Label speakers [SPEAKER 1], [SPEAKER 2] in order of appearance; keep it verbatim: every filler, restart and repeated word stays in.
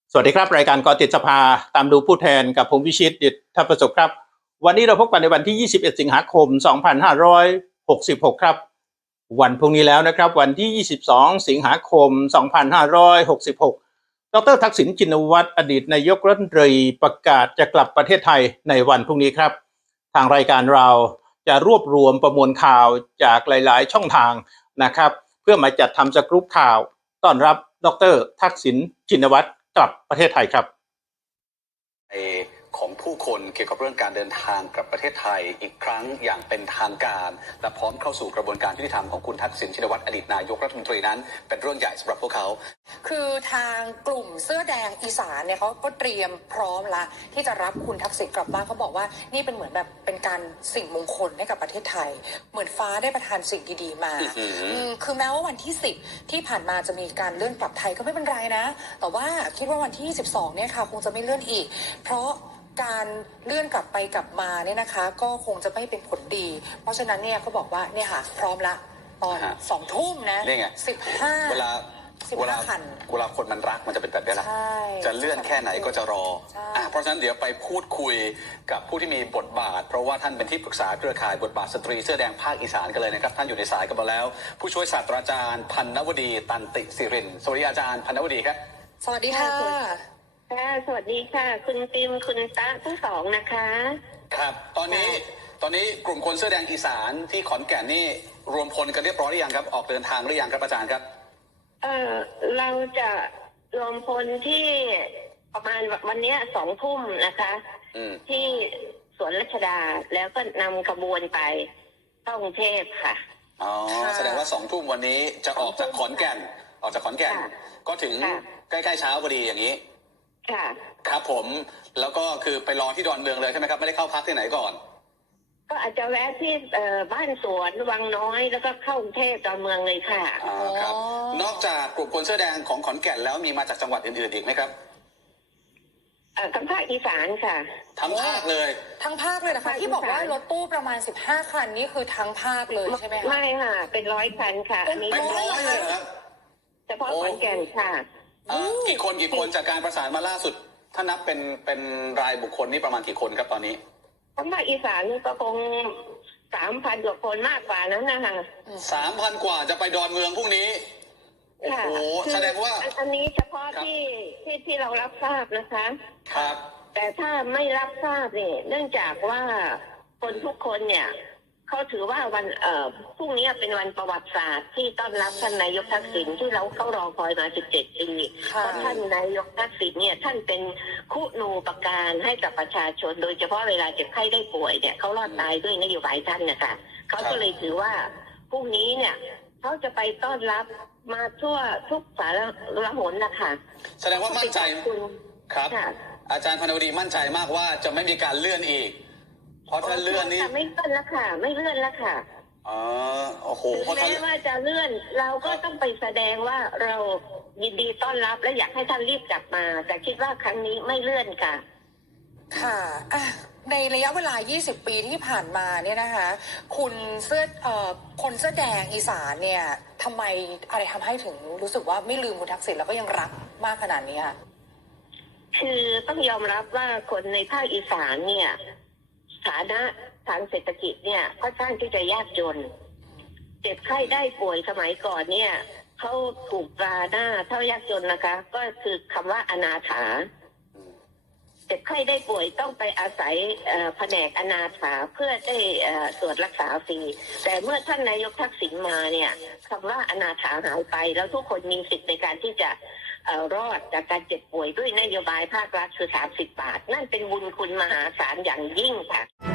[SPEAKER 1] สวัสดีครับรายการกอติดสภาตามดูผู้แทนกับผมวิชิตดิษฐประสบครับวันนี้เราพบกันในวันที่ยี่สิบเอ็ดสิงหาคมสองพันห้าร้อยหกสิบหกครับวันพรุ่งนี้แล้วนะครับวันที่ยี่สิบสองสิงหาคมสองพันห้าร้อยหกสิบหกดรทักษิณชินวัตรอดีตนายกรัฐมนตรีประกาศจะกลับประเทศไทยในวันพรุ่งนี้ครับทางรายการเราจะรวบรวมประมวลข่าวจากหลายๆช่องทางนะครับเพื่อมาจัดทำสกรูปข่าวต้อนรับดรทักษิณชินวัตรกลับประเทศไทยครับ
[SPEAKER 2] ของผู้คนเกี่ยวกับเรื่องการเดินทางกลับประเทศไทยอีกครั้งอย่างเป็นทางการและพร้อมเข้าสู่กระบวนการยุติธรรมของคุณทักษิณชินวัตรอดีตนายกรัฐมนตรีนั้นเป็นเรื่องใหญ่สำหรับพวกเขา
[SPEAKER 3] คือทางกลุ่มเสื้อแดงอีสานเนี่ยเขาก็เตรียมพร้อมละที่จะรับคุณทักษิณกลับบ้านเขาบอกว่านี่เป็นเหมือนแบบเป็นการสิ่งมงคลให้กับประเทศไทยเหมือนฟ้าได้ประทานสิ่งดีๆมาคือแม้ว่าวันที่สิบที่ผ่านมาจะมีการเลื่อนกลับไทยก็ไม่เป็นไรนะแต่ว่าคิดว่าวันที่ยี่สิบสองเนี่ยค่ะคงจะไม่เลื่อนอีกเพราะการเลื่อนกลับไปกลับมาเนี่ยนะคะก็คงจะไม่เป็นผลดีเพราะฉะนั้นเนี่ยเขาบอกว่าเนี่ยค่ะพร้อมละตอนสองทุ่มนะสิบห้า
[SPEAKER 2] เวลาเวลาเวลาคนมันรักมันจะเป็นแบบนี้แหละจะเลื่อนแค่ไหนก็จะรออ่ะเพราะฉะนั้นเดี๋ยวไปพูดคุยกับผู้ที่มีบทบาทเพราะว่าท่านเป็นที่ปรึกษาเครือข่ายบทบาทสตรีเสื้อแดงภาคอีสานกันเลยนะครับท่านอยู่ในสายกันมาแล้วผู้ช่วยศาสตราจารย์พันนวดีตันติศิรินสวัสดีอาจารย์พันนวดีครับ
[SPEAKER 3] สวัสดีค่ะ
[SPEAKER 4] ค่ะสวัสดีค่ะคุณปิมคุณตะทั้งสองนะคะ
[SPEAKER 2] ครับตอนนี้ตอนนี้กลุ่มคนเสื้อแดงอีสานที่ขอนแก่นนี่รวมพลกันเรียบร้อยหรือยังครับออกเดินทางหรือยังครับอาจารย์ครับ
[SPEAKER 4] เออเราจะรวมพลที่ประมาณวันนี้สองทุ่มนะคะที่สวนรัชดาแล้วก็นำขบวนไปเข้ากรุงเทพค่ะ
[SPEAKER 2] อ๋อแสดงว่าสองทุ่มวันนี้จะออกจากขอนแก่นออกจากขอนแก่นก็ถึงใกล้ๆเช้าพอดีอย่างนี้
[SPEAKER 4] ค่ะ
[SPEAKER 2] ครับผมแล้วก็คือไปรอที่ดอนเมืองเลยใช่ไหมครับไม่ได้เข้าพักที่ไหนก่อน
[SPEAKER 4] ก็อาจจะแวะที่บ้านสวนวังน้อยแล้วก็เข้ากรุงเทพดอนเมืองเลยค่ะ
[SPEAKER 2] อ๋อครับนอกจากกลุ่มคนเสื้อแดงของขอนแก่นแล้วมีมาจากจังหวัดอื่นๆอีกไหมครับ
[SPEAKER 4] ทั้งภาคอีสานค่ะ
[SPEAKER 2] ทั้งภาคเลย
[SPEAKER 3] ทั้งภาคเลยนะคะที่บอกว่ารถตู้ประมาณสิบห้าคันนี่คือทั้งภาคเลยใช่ไหมคะ
[SPEAKER 4] ไม่ค่ะเป็นร้อยคันค่ะ
[SPEAKER 2] เป็นร้อยเลยครับ
[SPEAKER 4] เฉพาะขอนแก่นค่ะ
[SPEAKER 2] กี่คนกี่คนจากการประสานมาล่าสุดถ้านับเป็นเป็นรายบุคคลนี่ประมาณกี่คนครับตอนนี้
[SPEAKER 4] ทั้งภาคอีสานก็คงสามพันกว่าคนมากกว่านั้นนะคะ
[SPEAKER 2] สามพันกว่าจะไปดอนเมืองพรุ่งนี้โอ้โหแสดงว่า
[SPEAKER 4] อันนี้เฉพาะที่ที่ที่เรารับทราบนะคะ
[SPEAKER 2] ครับ
[SPEAKER 4] แต่ถ้าไม่รับทราบเนี่ยเนื่องจากว่าคนทุกคนเนี่ยเขาถือว่าวันเอ่อพรุ่งนี้เป็นวันประวัติศาสตร์ที่ต้อนรับท่านนายกทักษิณที่เราเข้ารอคอยมาสิบเจ็ดปีเพราะท่านนายกทักษิณเนี่ยท่านเป็นคุณูปการให้กับประชาชนโดยเฉพาะเวลาเจ็บไข้ได้ป่วยเนี่ยเขารอดตายด้วยนโยบายท่านนะคะเขาก็เลยถือว่าพรุ่งนี้เนี่ยเขาจะไปต้อนรับมาทั่วทุกสารละหนนะคะ
[SPEAKER 2] แสดงว่ามั่นใจครับอาจารย์พนวดีมั่นใจมากว่าจะไม่มีการเลื่อนอีกเพราะถ้าเลื่อนนี่
[SPEAKER 4] ไม่เลื่อนแล้วค่ะไม่เลื่อนแล้วค่ะ
[SPEAKER 2] อ๋อโอ้โห
[SPEAKER 4] แม้ว่าจะเลื่อนเราก็ต้องไปแสดงว่าเรายินดีต้อนรับและอยากให้ท่านรีบกลับมาแต่คิดว่าครั้งนี้ไม่เลื่อนค่ะ
[SPEAKER 3] ค่ะในระยะเวลายี่สิบปีที่ผ่านมาเนี่ยนะคะคุณเสื้อเอ่อคนเสื้อแดงอีสานเนี่ยทำไมอะไรทำให้ถึงรู้สึกว่าไม่ลืมคุณทักษิณแล้วก็ยังรักมากขนาดนี้ค่ะ
[SPEAKER 4] คือต้องยอมรับว่าคนในภาคอีสานเนี่ยฐานะทางเศรษฐกิจเนี่ยค่อนข้างที่จะยากจนเจ็บไข้ได้ป่วยสมัยก่อนเนี่ยเขาถูกตราหน้าเท่ายากจนนะคะก็คือคำว่าอนาถาเจ็บไข้ได้ป่วยต้องไปอาศัยแผนกอนาถาเพื่อได้ตรวจรักษาฟรีแต่เมื่อท่านนายกทักษิณมาเนี่ยคำว่าอนาถาหายไปแล้วทุกคนมีสิทธิ์ในการที่จะรอดจากการเจ็บป่วยด้วยนโยบายภาครัฐคือสามสิบบาทนั่นเป็นบุญคุณมหาศาลอย่างยิ่งค่ะ